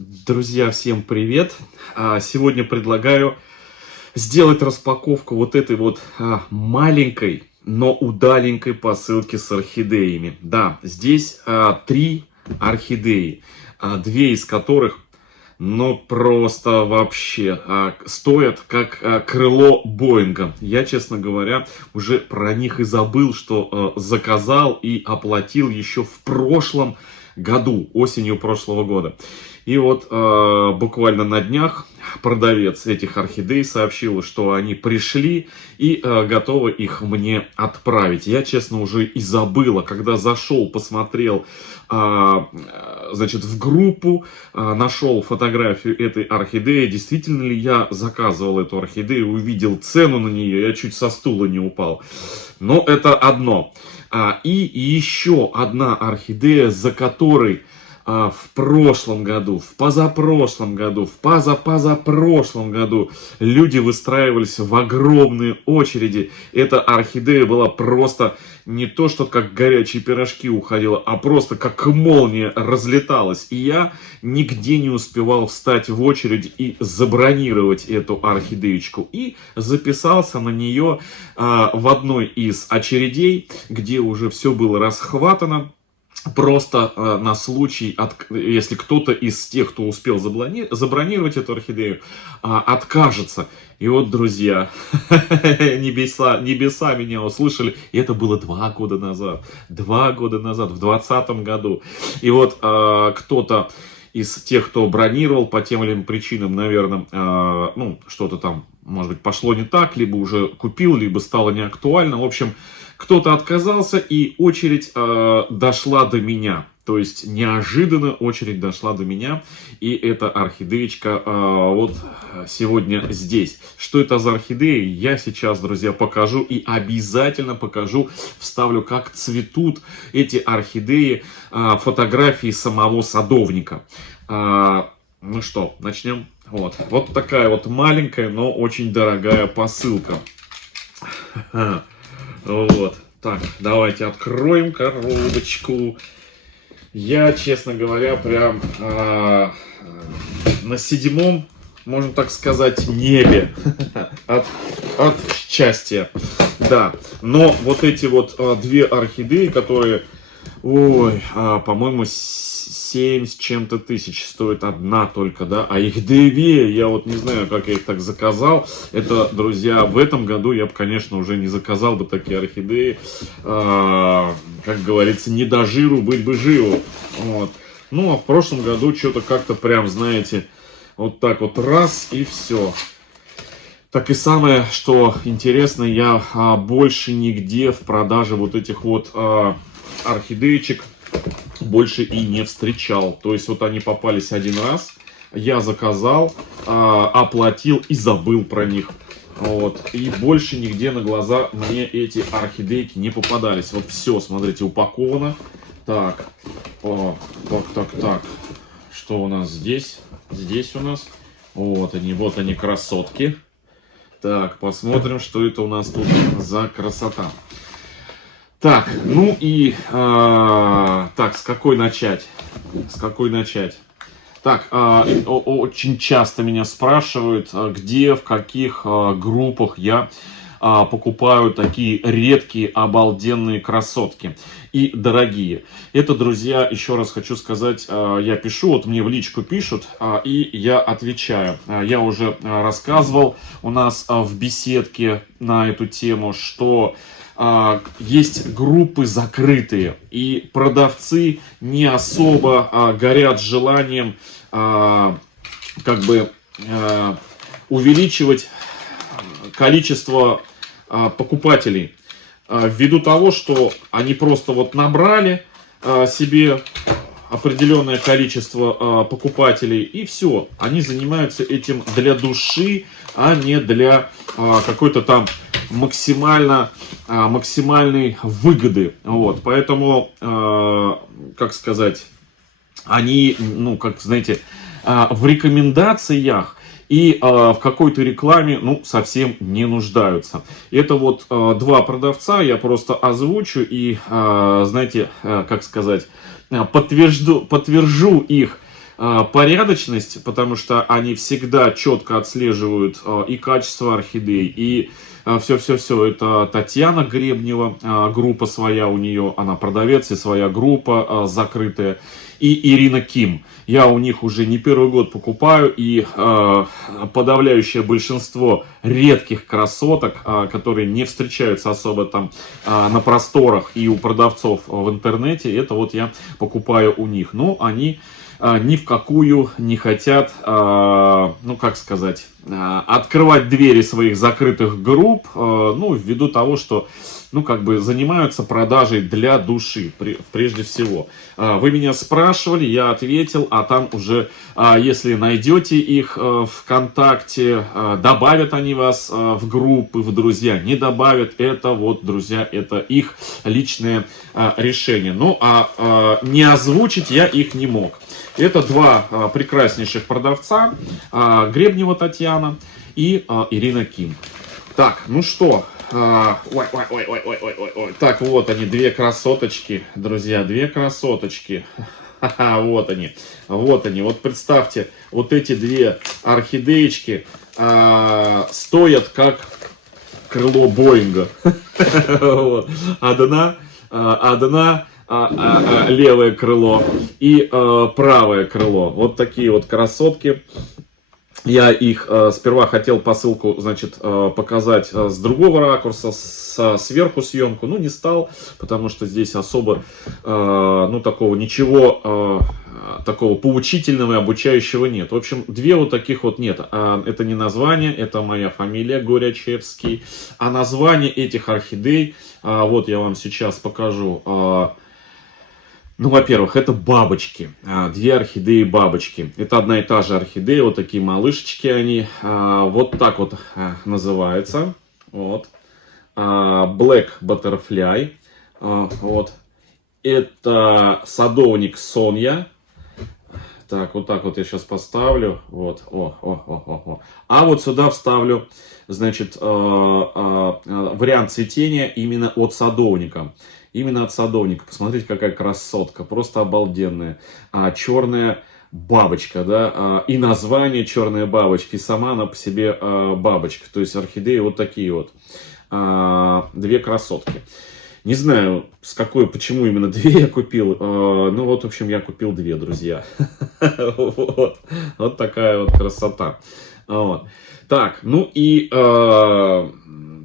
Друзья, всем привет! Сегодня предлагаю сделать распаковку вот этой вот маленькой, но удаленькой посылки с орхидеями. Да, здесь три орхидеи, две из которых, ну, просто вообще стоят как крыло Боинга. Я, честно говоря, уже про них и забыл, что заказал и оплатил еще в прошлом году, осенью прошлого года. И вот буквально на днях продавец этих орхидей сообщил, что они пришли и готовы их мне отправить. Я, честно, уже и забыл, когда зашел, посмотрел, значит, в группу, нашел фотографию этой орхидеи. Действительно ли я заказывал эту орхидею, увидел цену на нее, я чуть со стула не упал. Но это одно. И еще одна орхидея, за которой в прошлом году, в позапрошлом году, в позапрошлом году люди выстраивались в огромные очереди. Эта орхидея была просто не то, что как горячие пирожки уходила, а просто как молния разлеталась. И я нигде не успевал встать в очередь и забронировать эту орхидеечку. И записался на нее в одной из очередей, где уже все было расхватано. Просто на случай, если кто-то из тех, кто успел забронировать эту орхидею, откажется. И вот, друзья, небеса меня услышали. И это было 2 года назад. 2 года назад, в 2020 году. И вот кто-то из тех, кто бронировал по тем или иным причинам, наверное, ну, что-то там, может быть, пошло не так, либо уже купил, либо стало неактуально. В общем, кто-то отказался, и очередь дошла до меня. То есть неожиданно очередь дошла до меня, и эта орхидеечка вот сегодня здесь. Что это за орхидеи, я сейчас, друзья, покажу и обязательно покажу, вставлю, как цветут эти орхидеи, фотографии самого садовника. Ну что, начнем? Вот такая вот маленькая, но очень дорогая посылка. Вот, так, давайте откроем коробочку. Я, честно говоря, прям на 7-м, можно так сказать, небе от счастья. Да, но вот эти вот две орхидеи, которые, ой, по-моему, 7 с чем-то тысяч стоит одна только, да, а их 2, я вот не знаю, как я их так заказал. Это, друзья, в этом году я бы, конечно, уже не заказал бы такие орхидеи, как говорится, не до жиру, быть бы живу, вот. Ну, а в прошлом году что-то как-то прям, знаете, вот так вот раз и все. Так и самое, что интересно, я больше нигде в продаже вот этих вот орхидеечек больше и не встречал. То есть вот они попались один раз, я заказал, оплатил и забыл про них. Вот. И больше нигде на глаза мне эти орхидейки не попадались. Вот все, смотрите, упаковано. Так, так. Что у нас здесь? Здесь у нас. Вот они, красотки. Так, посмотрим, что это у нас тут за красота. Так, ну и, так, с какой начать? Так, очень часто меня спрашивают, где, в каких группах я покупаю такие редкие, обалденные красотки и дорогие. Это, друзья, еще раз хочу сказать, я пишу, вот мне в личку пишут, и я отвечаю. Я уже рассказывал у нас в беседке на эту тему, что есть группы закрытые, и продавцы не особо горят желанием как бы увеличивать количество покупателей, ввиду того, что они просто вот набрали себе определенное количество покупателей, и все, они занимаются этим для души, а не для какой-то там максимальной выгоды. Вот, поэтому, как сказать, они, ну, как знаете, в рекомендациях и в какой-то рекламе, ну, совсем не нуждаются. Это вот 2 продавца, я просто озвучу и, знаете, как сказать, подтвержу их порядочность, потому что они всегда четко отслеживают и качество орхидей, и все-все-все. Это Татьяна Гребнева, группа своя у нее, она продавец, и своя группа закрытая. И Ирина Ким. Я у них уже не первый год покупаю, и подавляющее большинство редких красоток, которые не встречаются особо там на просторах и у продавцов в интернете, это вот я покупаю у них. Но они ни в какую не хотят, ну как сказать, открывать двери своих закрытых групп, ну ввиду того, что ну, как бы занимаются продажей для души, прежде всего. Вы меня спрашивали, я ответил, а там уже, если найдете их ВКонтакте, добавят они вас в группы, в друзья, не добавят, это вот, друзья, это их личное решение. Ну, не озвучить я их не мог. Это два прекраснейших продавца, Гребнева Татьяна и Ирина Ким. Так, ну что... Ой. Так, вот они, две красоточки, друзья, две красоточки. Вот они. Вот представьте, вот эти две орхидеечки стоят как крыло Боинга. Одна левое крыло и правое крыло. Вот такие вот красотки. Я их сперва хотел посылку, значит, показать с другого ракурса, сверху съемку, но не стал, потому что здесь особо, ну, такого ничего, такого поучительного и обучающего нет. В общем, две вот таких вот нет. Это не название, это моя фамилия Горячевский. А название этих орхидей, вот я вам сейчас покажу. Ну, во-первых, это бабочки, две орхидеи бабочки. Это одна и та же орхидея, вот такие малышечки они, вот так вот называется, вот, Black Butterfly, вот, это садовник Соня, так вот я сейчас поставлю, вот, а вот сюда вставлю, значит, вариант цветения именно от садовника. Именно от садовника. Посмотрите, какая красотка. Просто обалденная. Черная бабочка, да. И название черная бабочка. И сама она по себе бабочка. То есть орхидеи вот такие вот. Две красотки. Не знаю, почему именно две я купил. Ну вот, в общем, я купил две, друзья. Вот такая вот красота. Так, ну и...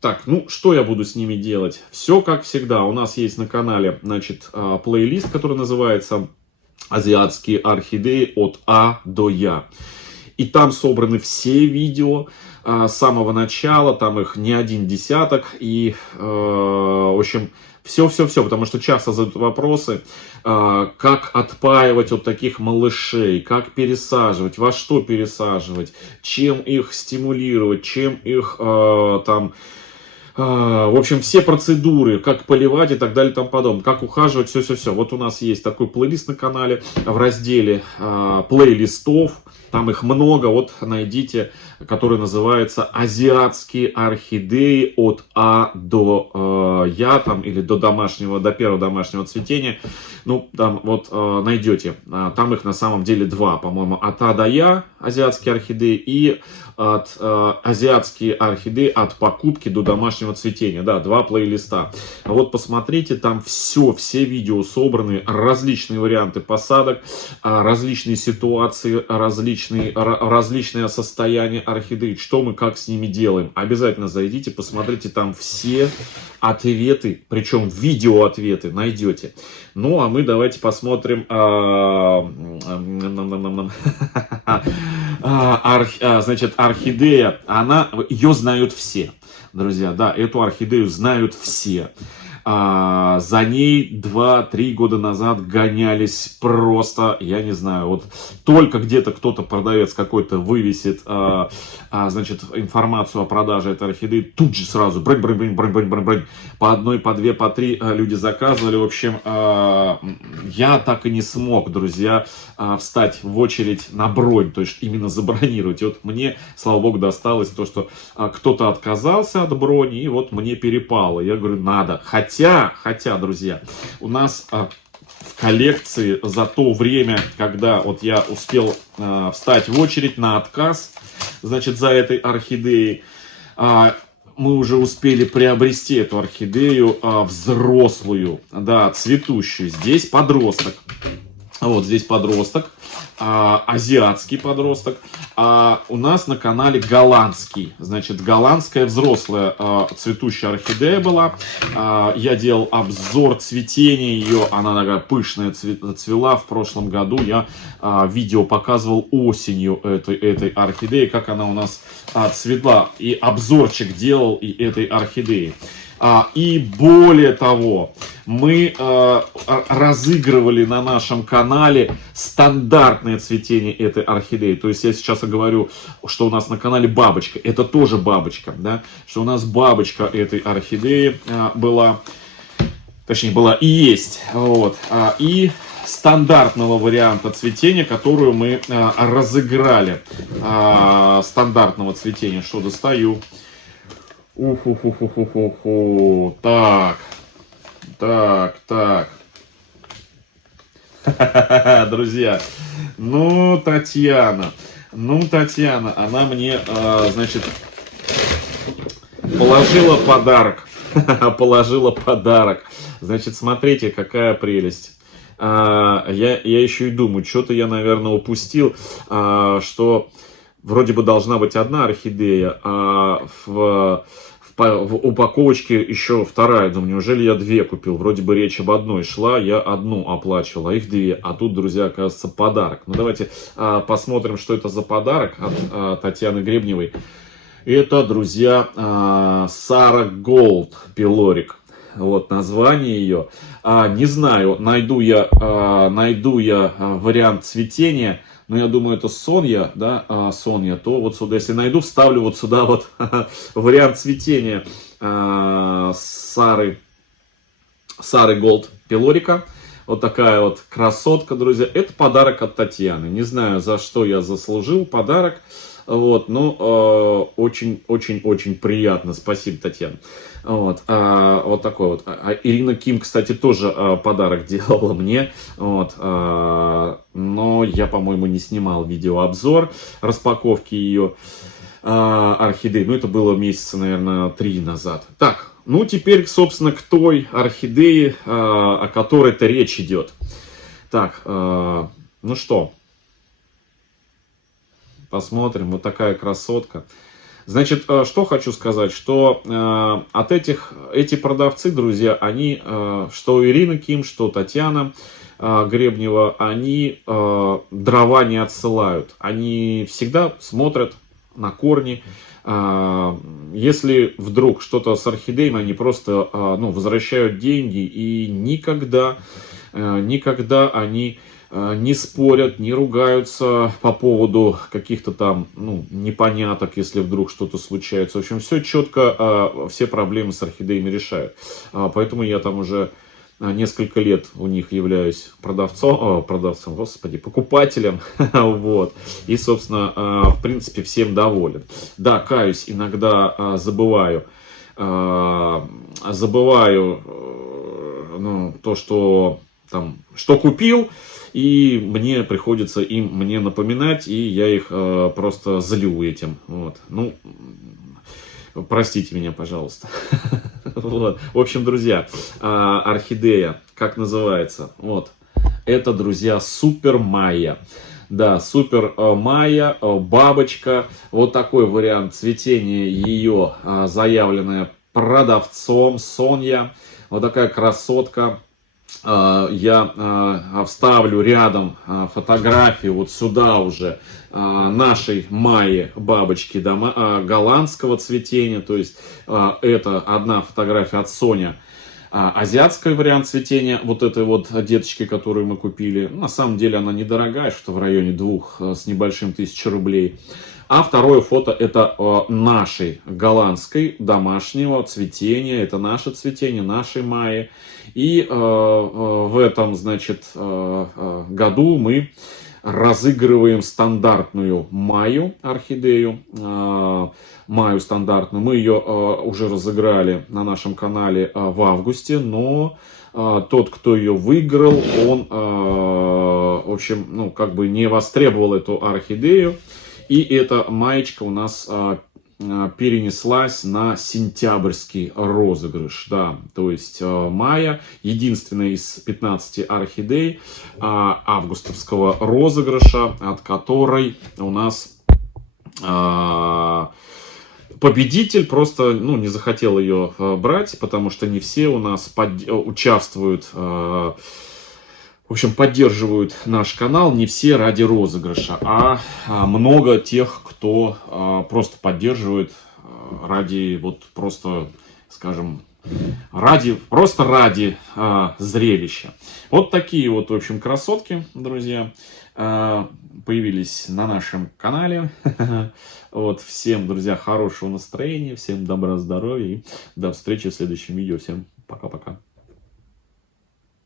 Так, ну что я буду с ними делать? Все как всегда. У нас есть на канале, значит, плейлист, который называется «Азиатские орхидеи от А до Я». И там собраны все видео с самого начала, там их не один десяток. И, в общем, все, потому что часто задают вопросы, как отпаивать вот таких малышей, как пересаживать, во что пересаживать, чем их стимулировать, чем их там... В общем, все процедуры, как поливать и так далее и тому подобное, как ухаживать, все. Вот у нас есть такой плейлист на канале в разделе плейлистов, там их много, вот найдите, который называется «Азиатские орхидеи от А до Я», там, или до первого домашнего цветения, ну, там вот найдете, там их на самом деле два, по-моему, от А до Я, азиатские орхидеи, и от азиатские орхидеи от покупки до домашнего цветения. Да, два плейлиста. Вот посмотрите, там все видео собраны, различные варианты посадок, различные ситуации, различное состояние орхидей, что мы как с ними делаем. Обязательно зайдите, посмотрите, там все ответы, причем видео-ответы найдете. Ну, а мы давайте посмотрим, значит, орхидея, ее знают все, друзья, да, эту орхидею знают все. За ней 2-3 года назад гонялись просто, я не знаю, вот только где-то кто-то, продавец какой-то, вывесит, значит, информацию о продаже этой орхидеи, тут же сразу брынь, по одной, по две, по три люди заказывали. В общем, я так и не смог, друзья, встать в очередь на бронь, то есть именно забронировать. И вот мне, слава богу, досталось то, что кто-то отказался от брони, и вот мне перепало. Я говорю, надо. Хотя, друзья, у нас в коллекции за то время, когда вот я успел встать в очередь на отказ, значит, за этой орхидеей. Мы уже успели приобрести эту орхидею взрослую, да, цветущую. Здесь подросток. Вот здесь подросток, азиатский подросток, а у нас на канале голландский, значит, голландская взрослая цветущая орхидея была. Я делал обзор цветения ее, она такая пышная цвела в прошлом году. Я видео показывал осенью этой орхидеи, как она у нас цветла, и обзорчик делал и этой орхидеи. И более того, мы разыгрывали на нашем канале стандартное цветение этой орхидеи. То есть я сейчас говорю, что у нас на канале бабочка. Это тоже бабочка, да? Что у нас бабочка этой орхидеи была, точнее была и есть. Вот. И стандартного варианта цветения, которую мы разыграли. Стандартного цветения. Что достаю? Так. Друзья, Татьяна, она мне, значит, положила подарок. Значит, смотрите, какая прелесть. Я еще и думаю, что-то я, наверное, упустил, что вроде бы должна быть одна орхидея, а в упаковочке еще вторая. Думаю, неужели я две купил? Вроде бы речь об одной шла, я одну оплачивал, а их две. А тут, друзья, оказывается, подарок. Ну, давайте посмотрим, что это за подарок от Татьяны Гребневой. Это, друзья, Сара Голд Пилорик. Вот название ее. Не знаю, найду я вариант цветения. Но я думаю, это Соня, да, Соня, то вот сюда, если найду, вставлю вот сюда вот вариант цветения Сары Голд Пилорика. Вот такая вот красотка, друзья. Это подарок от Татьяны. Не знаю, за что я заслужил подарок. Вот, но очень-очень-очень приятно. Спасибо, Татьяна. Вот, вот такой вот. Ирина Ким, кстати, тоже подарок делала мне. Вот, но я, по-моему, не снимал видеообзор распаковки ее орхидей. Ну, это было месяца, наверное, 3 назад. Так, ну, теперь, собственно, к той орхидее, о которой-то речь идет. Так, ну что... Посмотрим, вот такая красотка. Значит, что хочу сказать, что эти продавцы, друзья, они, что Ирина Ким, что Татьяна Гребнева, они дрова не отсылают. Они всегда смотрят на корни. Если вдруг что-то с орхидеями, они просто возвращают деньги, и никогда они не спорят, не ругаются по поводу каких-то там непоняток, если вдруг что-то случается. В общем, все четко, все проблемы с орхидеями решают. Поэтому я там уже несколько лет у них являюсь покупателем. Вот. И, собственно, в принципе, всем доволен. Да, каюсь, иногда забываю то, что купил. И мне приходится мне напоминать, и я их просто злю этим. Вот. Ну, простите меня, пожалуйста. Вот. В общем, друзья, орхидея, как называется? Вот. Это, друзья, Супер Майя. Да, Супер Майя, бабочка. Вот такой вариант цветения ее, заявленная продавцом Соня. Вот такая красотка. Я вставлю рядом фотографию вот сюда уже нашей Майи, бабочки голландского цветения. То есть это одна фотография от Соня, азиатский вариант цветения вот этой вот деточки, которую мы купили. На самом деле она недорогая, что в районе 2 с небольшим тысяч рублей. А второе фото это нашей голландской домашнего цветения. Это наше цветение, нашей Майи. И в этом, значит, году мы разыгрываем стандартную Майю, орхидею. Майю стандартную. Мы ее уже разыграли на нашем канале в августе, но тот, кто ее выиграл, он, в общем, ну, как бы не востребовал эту орхидею. И эта маечка у нас перенеслась на сентябрьский розыгрыш. Да, то есть мая единственная из 15 орхидей августовского розыгрыша, от которой у нас победитель просто, ну, не захотел ее брать, потому что не все у нас участвуют, в общем, поддерживают наш канал, не все ради розыгрыша, а много тех, кто просто поддерживает ради, вот просто, скажем, просто ради зрелища. Вот такие вот, в общем, красотки, друзья, появились на нашем канале. Вот, всем, друзья, хорошего настроения, всем добра, здоровья и до встречи в следующем видео. Всем пока-пока.